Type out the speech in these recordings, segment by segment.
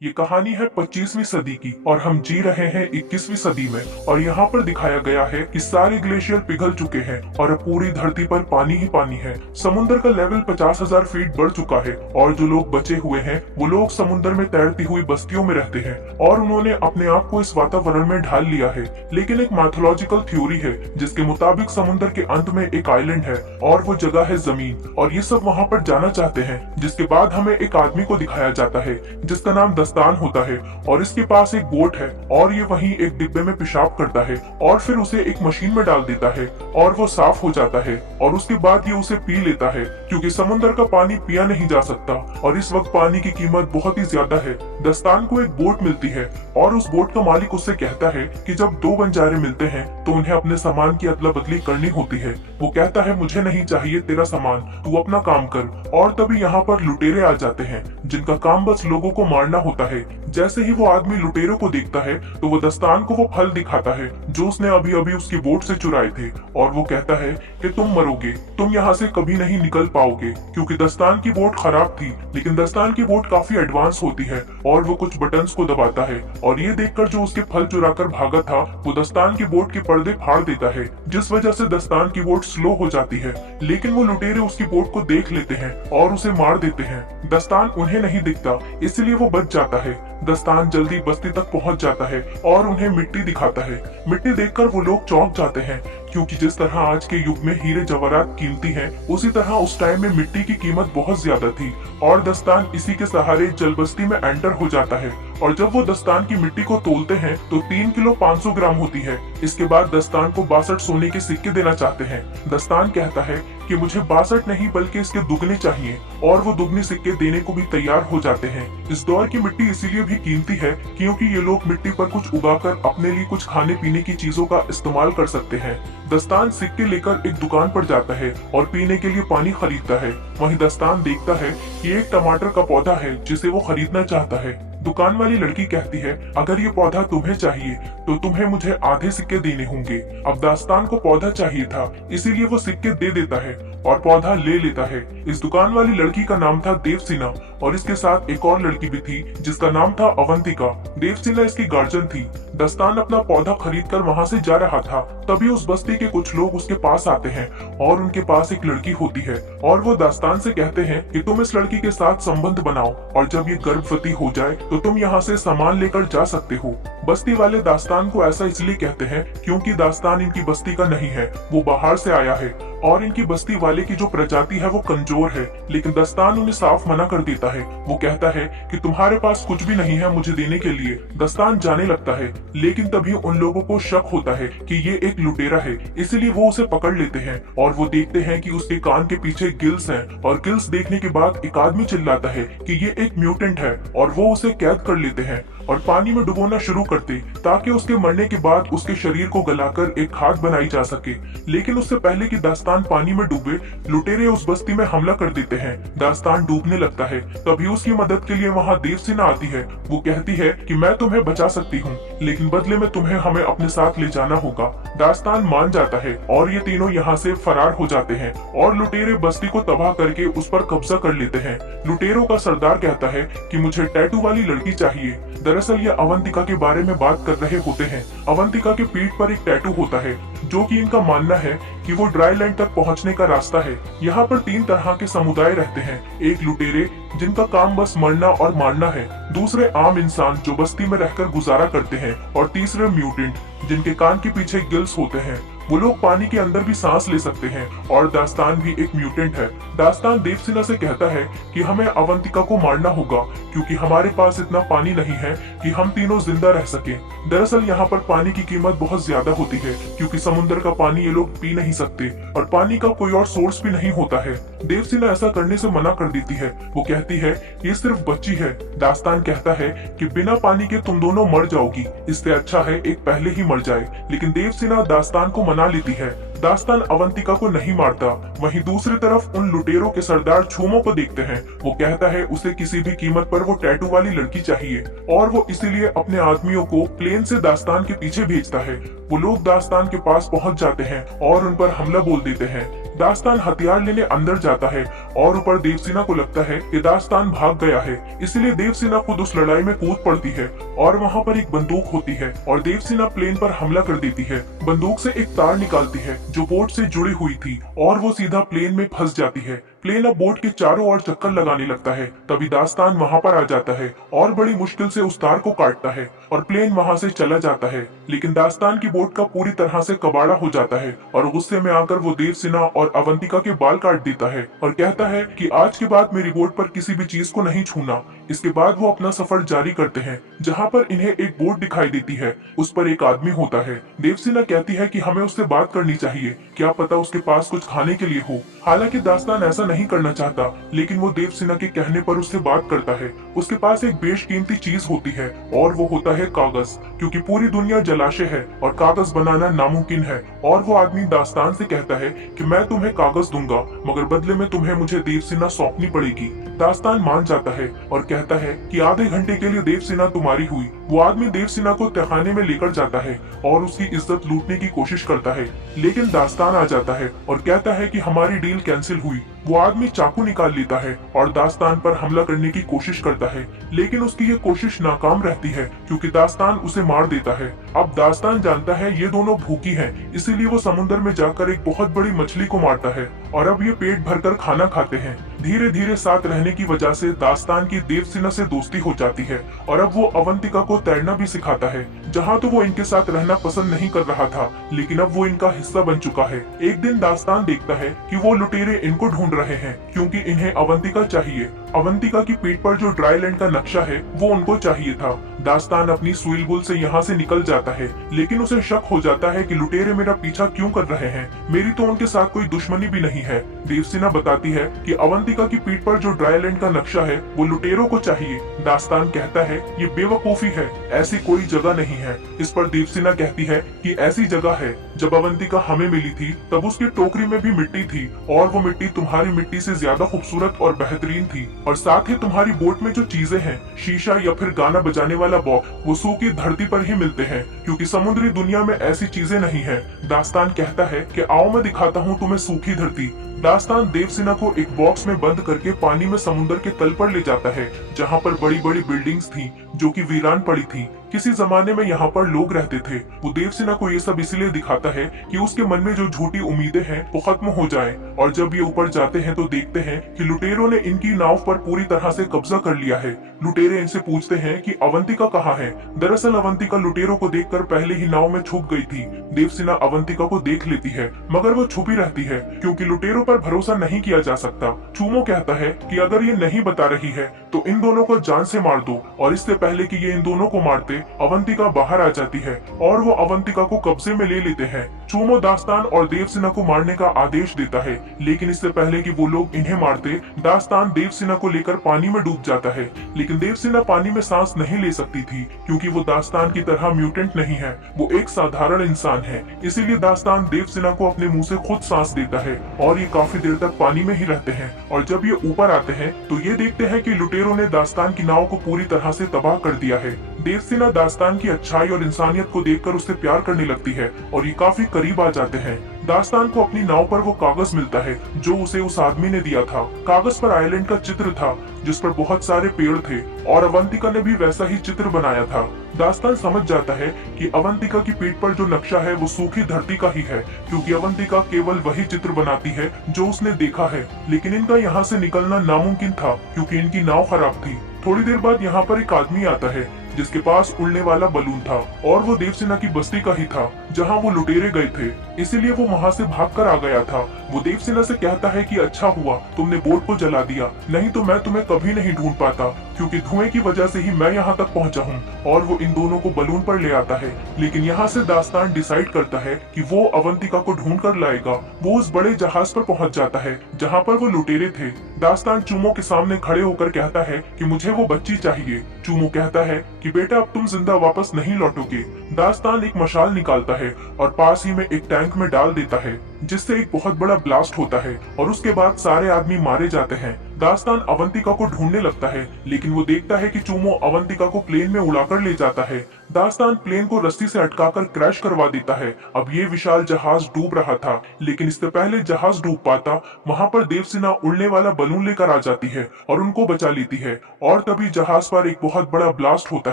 ये कहानी है 25वीं सदी की और हम जी रहे हैं 21वीं सदी में। और यहाँ पर दिखाया गया है कि सारे ग्लेशियर पिघल चुके हैं और अब पूरी धरती पर पानी ही पानी है। समुद्र का लेवल 50,000 फीट बढ़ चुका है और जो लोग बचे हुए हैं वो लोग समुद्र में तैरती हुई बस्तियों में रहते हैं और उन्होंने अपने आप को इस वातावरण में ढाल लिया है। लेकिन एक मैथोलॉजिकल थ्योरी है जिसके मुताबिक समुद्र के अंत में एक आइलैंड है और वो जगह है जमीन, और ये सब वहाँ पर जाना चाहते हैं। जिसके बाद हमें एक आदमी को दिखाया जाता है जिसका नाम दस्तान होता है और इसके पास एक बोट है और ये वहीं एक डिब्बे में पेशाब करता है और फिर उसे एक मशीन में डाल देता है और वो साफ हो जाता है और उसके बाद ये उसे पी लेता है क्योंकि समुद्र का पानी पिया नहीं जा सकता और इस वक्त पानी की कीमत बहुत ही ज्यादा है। दस्तान को एक बोट मिलती है और उस बोट का मालिक उससे कहता है कि जब दो बंजारे मिलते हैं तो उन्हें अपने सामान की अदला बदली करनी होती है। वो कहता है मुझे नहीं चाहिए तेरा सामान, तू अपना काम कर। और तभी यहाँ पर लुटेरे आ जाते हैं जिनका काम बस लोगों को मारना होता है। जैसे ही वो आदमी लुटेरों को देखता है तो वो दस्तान को वो फल दिखाता है जो उसने अभी अभी उसकी बोट से चुराए थे और वो कहता है कि तुम मरोगे, तुम यहाँ से कभी नहीं निकल पाओगे। क्योंकि दस्तान की बोट खराब थी लेकिन दस्तान की बोट काफी एडवांस होती है और वो कुछ बटन्स को दबाता है और ये देखकर जो उसके फल चुराकर भागा था वो दस्तान की बोट के पर्दे फाड़ देता है, जिस वजह से दस्तान की बोट स्लो हो जाती है। लेकिन वो लुटेरे उसकी बोट को देख लेते हैं और उसे मार देते हैं। दस्तान उन्हें नहीं दिखता इसलिए वो बच जाता है। दस्तान जल्दी बस्ती तक पहुंच जाता है और उन्हें मिट्टी दिखाता है। मिट्टी देखकर वो लोग चौंक जाते हैं क्योंकि जिस तरह आज के युग में हीरे जवाहरात कीमती हैं, उसी तरह उस टाइम में मिट्टी की कीमत बहुत ज्यादा थी और दस्तान इसी के सहारे जल बस्ती में एंटर हो जाता है। और जब वो दस्तान की मिट्टी को तोलते हैं तो 3 किलो 500 ग्राम होती है। इसके बाद दस्तान को 62 सोने के सिक्के देना चाहते हैं। दस्तान कहता है कि मुझे 62 नहीं बल्कि इसके दुगने चाहिए और वो दुगने सिक्के देने को भी तैयार हो जाते हैं। इस दौर की मिट्टी इसीलिए भी कीमती है क्योंकि ये लोग मिट्टी पर कुछ उगाकर अपने लिए कुछ खाने पीने की चीजों का इस्तेमाल कर सकते हैं। दस्तान सिक्के लेकर एक दुकान पर जाता है और पीने के लिए पानी खरीदता है। वहीं दस्तान देखता है कि एक टमाटर का पौधा है जिसे वो खरीदना चाहता है। दुकान वाली लड़की कहती है अगर ये पौधा तुम्हें चाहिए तो तुम्हें मुझे आधे सिक्के देने होंगे। अब दस्तान को पौधा चाहिए था इसीलिए वो सिक्के दे देता है और पौधा ले लेता है। इस दुकान वाली लड़की का नाम था देवसेना और इसके साथ एक और लड़की भी थी जिसका नाम था अवंतिका। देवसेना इसकी गार्जियन थी। दस्तान अपना पौधा खरीदकर वहाँ से जा रहा था तभी उस बस्ती के कुछ लोग उसके पास आते हैं और उनके पास एक लड़की होती है और वो दस्तान से कहते हैं कि तुम इस लड़की के साथ संबंध बनाओ और जब ये गर्भवती हो जाए तो तुम यहाँ से सामान लेकर जा सकते हो। बस्ती वाले दास्तान को ऐसा इसलिए कहते हैं क्योंकि दास्तान इनकी बस्ती का नहीं है, वो बाहर से आया है और इनकी बस्ती वाले की जो प्रजाति है वो कमजोर है। लेकिन दस्तान उन्हें साफ मना कर देता है। वो कहता है कि तुम्हारे पास कुछ भी नहीं है मुझे देने के लिए। दस्तान जाने लगता है लेकिन तभी उन लोगों को शक होता है कि ये एक लुटेरा है, इसलिए वो उसे पकड़ लेते हैं और वो देखते हैं कि उसके कान के पीछे गिल्स हैं और गिल्स देखने के बाद एक आदमी चिल्लाता है कि ये एक म्यूटेंट है और वो उसे कैद कर लेते हैं और पानी में डुबोना शुरू करते ताकि उसके मरने के बाद उसके शरीर को गलाकर एक खाद बनाई जा सके। लेकिन उससे पहले कि दास्तान पानी में डूबे लुटेरे उस बस्ती में हमला कर देते हैं। दास्तान डूबने लगता है तभी उसकी मदद के लिए वहाँ देवसेना आती है। वो कहती है कि मैं तुम्हें बचा सकती हूँ लेकिन बदले में तुम्हें हमें अपने साथ ले जाना होगा। दास्तान मान जाता है और ये तीनों यहाँ से फरार हो जाते हैं और लुटेरे बस्ती को तबाह करके उस पर कब्जा कर लेते हैं। लुटेरों का सरदार कहता है कि मुझे टैटू वाली लड़की चाहिए। दरअसल ये अवंतिका के बारे में बात कर रहे होते हैं। अवंतिका के पीठ पर एक टैटू होता है जो कि इनका मानना है कि वो ड्राई लैंड तक पहुंचने का रास्ता है। यहाँ पर 3 तरह के समुदाय रहते हैं। एक लुटेरे जिनका काम बस मरना और मारना है, दूसरे आम इंसान जो बस्ती में रहकर गुजारा करते हैं और तीसरे म्यूटेंट जिनके कान के पीछे गिल्स होते हैं। वो लोग पानी के अंदर भी सांस ले सकते हैं और दास्तान भी एक म्यूटेंट है। दास्तान देवसेना से कहता है कि हमें अवंतिका को मारना होगा क्योंकि हमारे पास इतना पानी नहीं है कि हम तीनों जिंदा रह सके। दरअसल यहाँ पर पानी की कीमत बहुत ज्यादा होती है क्योंकि समुद्र का पानी ये लोग पी नहीं सकते और पानी का कोई और सोर्स भी नहीं होता है। देवसेना ऐसा करने से मना कर देती है। वो कहती है ये सिर्फ बच्ची है। दास्तान कहता है कि बिना पानी के तुम दोनों मर जाओगी, इससे अच्छा है एक पहले ही मर जाए। लेकिन देवसेना दास्तान को मना लेती है। दास्तान अवंतिका को नहीं मारता। वहीं दूसरी तरफ उन लुटेरों के सरदार छूमो को देखते हैं। वो कहता है उसे किसी भी कीमत पर वो टैटू वाली लड़की चाहिए और वो इसीलिए अपने आदमियों को प्लेन से दास्तान के पीछे भेजता है। वो लोग दास्तान के पास पहुंच जाते हैं और उन पर हमला बोल देते हैं। दास्तान हथियार लेने अंदर जाता है और ऊपर देवसेना को लगता है कि दास्तान भाग गया है, इसलिए देवसेना खुद उस लड़ाई में कूद पड़ती है और वहाँ पर एक बंदूक होती है और देवसेना प्लेन पर हमला कर देती है। बंदूक से एक तार निकालती है जो बोट से जुड़ी हुई थी और वो सीधा प्लेन में फंस जाती है। प्लेन अब बोट के चारों ओर चक्कर लगाने लगता है। तभी दास्तान वहाँ पर आ जाता है और बड़ी मुश्किल से उस तार को काटता है और प्लेन वहाँ से चला जाता है, लेकिन दास्तान की बोट का पूरी तरह से कबाड़ा हो जाता है और गुस्से में आकर वो देवसेना और अवंतिका के बाल काट देता है और कहता है कि आज के बाद मेरी बोट पर किसी भी चीज को नहीं छूना। इसके बाद वो अपना सफर जारी करते हैं, जहाँ पर इन्हें एक बोट दिखाई देती है, उस पर एक आदमी होता है। देवसेना कहती है कि हमें उससे बात करनी चाहिए, क्या पता उसके पास कुछ खाने के लिए हो। हालांकि दास्तान ऐसा नहीं करना चाहता, लेकिन वो देवसेना के कहने पर उससे बात करता है। उसके पास एक बेशकीमती चीज होती है और वो होता है कागज, क्योंकि पूरी दुनिया जलाशय है और कागज बनाना नामुमकिन है। और वो आदमी दास्तान से कहता है कि मैं तुम्हें कागज दूंगा, मगर बदले में तुम्हें मुझे देवसेना सौंपनी पड़ेगी। दास्तान मान जाता है और कहता है कि आधे घंटे के लिए देवसेना तुम्हारी हुई। वो आदमी देवसेना को तहखाने में लेकर जाता है और उसकी इज्जत लूटने की कोशिश करता है, लेकिन दास्तान आ जाता है और कहता है कि हमारी डील कैंसिल हुई। वो आदमी चाकू निकाल लेता है और दास्तान पर हमला करने की कोशिश करता है, लेकिन उसकी ये कोशिश नाकाम रहती है क्योंकि दास्तान उसे मार देता है। अब दास्तान जानता है ये दोनों भूखी हैं, इसीलिए वो समुद्र में जाकर एक बहुत बड़ी मछली को मारता है और अब ये पेट भरकर खाना खाते हैं। धीरे धीरे साथ रहने की वजह से दास्तान की देवसेना से दोस्ती हो जाती है और अब वो अवंतिका को तैरना भी सिखाता है। जहाँ तो वो इनके साथ रहना पसंद नहीं कर रहा था, लेकिन अब वो इनका हिस्सा बन चुका है। एक दिन दास्तान देखता है कि वो लुटेरे इनको ढूंढ रहे हैं क्योंकि इन्हें अवंतिका चाहिए। अवंतिका की पीठ पर जो ड्राई लैंड का नक्शा है वो उनको चाहिए था। दास्तान अपनी स्वील बुल से यहाँ से निकल जाता है, लेकिन उसे शक हो जाता है कि लुटेरे मेरा पीछा क्यों कर रहे हैं, मेरी तो उनके साथ कोई दुश्मनी भी नहीं है। देवसेना बताती है कि अवंतिका की पीठ पर जो ड्राई लैंड का नक्शा है वो लुटेरों को चाहिए। दास्तान कहता है ये बेवकूफी है, ऐसी कोई जगह नहीं है। इस पर देवसेना कहती है कि ऐसी जगह है, जब अवंतिका हमें मिली थी तब उसकी टोकरी में भी मिट्टी थी और वो मिट्टी तुम्हारी मिट्टी से ज्यादा खूबसूरत और बेहतरीन थी, और साथ ही तुम्हारी बोट में जो चीजें हैं, शीशा या फिर गाना बजाने वाला बॉक्स, वो सूखी धरती पर ही मिलते हैं क्योंकि समुद्री दुनिया में ऐसी चीजें नहीं है। दास्तान कहता है कि आओ मैं दिखाता हूँ तुम्हें सूखी धरती। दास्तान देवसेना को एक बॉक्स में बंद करके पानी में समुद्र के तल पर ले जाता है, जहाँ पर बड़ी बड़ी बिल्डिंग्स थी जो कि वीरान पड़ी थी। किसी जमाने में यहाँ पर लोग रहते थे। वो देवसेना को ये सब इसलिए दिखाता है कि उसके मन में जो झूठी उम्मीदें हैं वो खत्म हो जाएं। और जब ये ऊपर जाते हैं तो देखते हैं कि लुटेरों ने इनकी नाव पर पूरी तरह से कब्जा कर लिया है। लुटेरे इनसे पूछते हैं कि अवंतिका कहाँ है। दरअसल अवंतिका लुटेरों को देखकर पहले ही नाव में छुप गई थी। देवसेना अवंतिका को देख लेती है, मगर वो छुपी रहती है क्योंकि लुटेरों पर भरोसा नहीं किया जा सकता। चूमो कहता है कि अगर ये नहीं बता रही है तो इन दोनों को जान से मार दो, और इससे पहले कि ये इन दोनों को मारते अवंतिका बाहर आ जाती है और वो अवंतिका को कब्जे में ले लेते हैं। चूमो दास्तान और देवसेना को मारने का आदेश देता है, लेकिन इससे पहले कि वो लोग इन्हें मारते, दास्तान देवसेना को लेकर पानी में डूब जाता है। लेकिन देवसेना पानी में सांस नहीं ले सकती थी क्योंकि वो दास्तान की तरह म्यूटेंट नहीं है, वो एक साधारण इंसान है। इसीलिए दास्तान देवसेना को अपने मुंह से खुद सांस देता है और ये काफी देर तक पानी में ही रहते हैं। और जब ये ऊपर आते हैं तो ये देखते हैं कि लुटेरों ने दास्तान की नाव को पूरी तरह से तबाह कर दिया है। देवसेना दास्तान की अच्छाई और इंसानियत को देखकर उससे प्यार करने लगती है और ये काफी करीब आ जाते हैं। दास्तान को अपनी नाव पर वो कागज मिलता है जो उसे उस आदमी ने दिया था। कागज पर आइलैंड का चित्र था जिस पर बहुत सारे पेड़ थे और अवंतिका ने भी वैसा ही चित्र बनाया था। दास्तान समझ जाता है कि अवंतिका की पीठ पर जो नक्शा है वो सूखी धरती का ही है, क्योंकि अवंतिका केवल वही चित्र बनाती है जो उसने देखा है। लेकिन इनका यहाँ से निकलना नामुमकिन था क्योंकि इनकी नाव खराब थी। थोड़ी देर बाद यहाँ पर एक आदमी आता है जिसके पास उड़ने वाला बलून था और वो देवसेना की बस्ती का ही था जहाँ वो लुटेरे गए थे, इसीलिए वो वहाँ से भागकर आ गया था। वो देवसेना से कहता है कि अच्छा हुआ तुमने बोट को जला दिया, नहीं तो मैं तुम्हें कभी नहीं ढूंढ पाता, क्योंकि धुएं की वजह से ही मैं यहाँ तक पहुँचा हूँ। और वो इन दोनों को बलून पर ले आता है, लेकिन यहाँ से दास्तान डिसाइड करता है कि वो अवंतिका को ढूंढ कर लाएगा। वो उस बड़े जहाज पर पहुँच जाता है जहाँ पर वो लुटेरे थे। दास्तान चूमो के सामने खड़े होकर कहता है कि मुझे वो बच्ची चाहिए। चूमो कहता है कि बेटा अब तुम जिंदा वापस नहीं लौटोगे। दास्तान एक मशाल निकालता है और पास ही में एक टैंक में डाल देता है, जिससे एक बहुत बड़ा ब्लास्ट होता है और उसके बाद सारे आदमी मारे जाते हैं। दास्तान अवंतिका को ढूंढने लगता है, लेकिन वो देखता है कि चूमो अवंतिका को प्लेन में उड़ाकर ले जाता है। दास्तान प्लेन को रस्सी से अटकाकर क्रैश करवा देता है। अब ये विशाल जहाज डूब रहा था, लेकिन इससे पहले जहाज डूब पाता, वहाँ पर देवसेना उड़ने वाला बलून लेकर आ जाती है और उनको बचा लेती है। और तभी जहाज पर एक बहुत बड़ा ब्लास्ट होता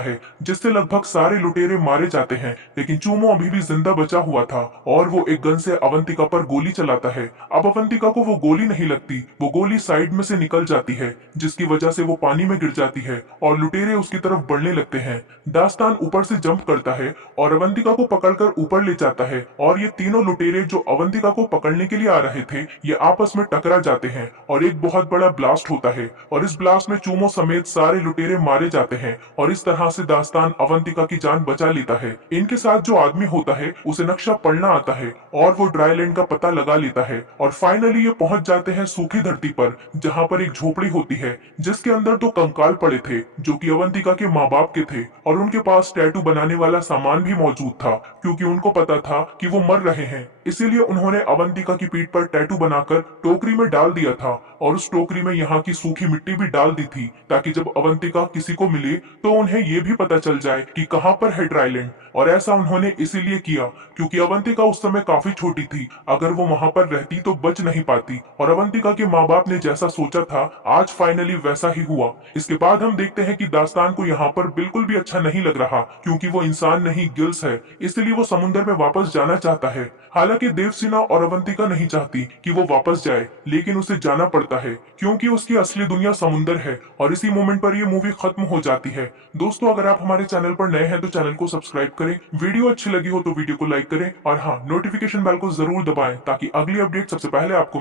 है, जिससे लगभग सारे लुटेरे मारे जाते हैं। लेकिन चूमो अभी भी जिंदा बचा हुआ था और वो एक गन से अवंतिका पर गोली चलाता है। अब अवंतिका को वो गोली नहीं लगती, वो गोली साइड में से निकल जाती है, जिसकी वजह से वो पानी में गिर जाती है और लुटेरे उसकी तरफ बढ़ने लगते हैं। दास्तान ऊपर से जंप करता है और अवंतिका को पकड़कर ऊपर ले जाता है और ये तीनों लुटेरे जो अवंतिका को पकड़ने के लिए आ रहे थे, ये आपस में टकरा जाते हैं और एक बहुत बड़ा ब्लास्ट होता है और इस ब्लास्ट में चूमो समेत सारे लुटेरे मारे जाते हैं और इस तरह से दास्तान अवंतिका की जान बचा लेता है। इनके साथ जो आदमी होता है उसे नक्शा पढ़ना आता है और वो ड्राईलैंड का पता लगा लेता है और फाइनली ये पहुंच जाते हैं सूखी धरती पर, जहाँ पर एक झोपड़ी होती है जिसके अंदर दो कंकाल पड़े थे जो कि अवंतिका के माँ बाप के थे और उनके पास टैटू बनाने वाला सामान भी मौजूद था, क्योंकि उनको पता था कि वो मर रहे हैं। इसीलिए उन्होंने अवंतिका की पीठ पर टैटू बनाकर टोकरी में डाल दिया था और उस टोकरी में यहाँ की सूखी मिट्टी भी डाल दी थी, ताकि जब अवंतिका किसी को मिले तो उन्हें ये भी पता चल जाए कि कहाँ पर है ड्राईलैंड। और ऐसा उन्होंने इसीलिए किया क्योंकि अवंतिका उस समय काफी छोटी थी, अगर वो वहाँ पर रहती तो बच नहीं पाती। और अवंतिका के माँ बाप ने जैसा सोचा था आज फाइनली वैसा ही हुआ। इसके बाद हम देखते हैं कि दास्तान को यहाँ पर बिल्कुल भी अच्छा नहीं लग रहा, क्योंकि वो इंसान नहीं गिल्स है, इसलिए वो समुद्र में वापस जाना चाहता है। हालांकि देवसेना और अवंतिका नहीं चाहती कि वो वापस जाए, लेकिन उसे जाना पड़ता है क्योंकि उसकी असली दुनिया समुद्र है। और इसी मोमेंट पर ये मूवी खत्म हो जाती है। दोस्तों, अगर आप हमारे चैनल पर नए हैं तो चैनल को सब्सक्राइब करें, वीडियो अच्छी लगी हो तो वीडियो को लाइक करें और हाँ, नोटिफिकेशन बेल को जरूर दबाएं ताकि अगली अपडेट सबसे पहले आपको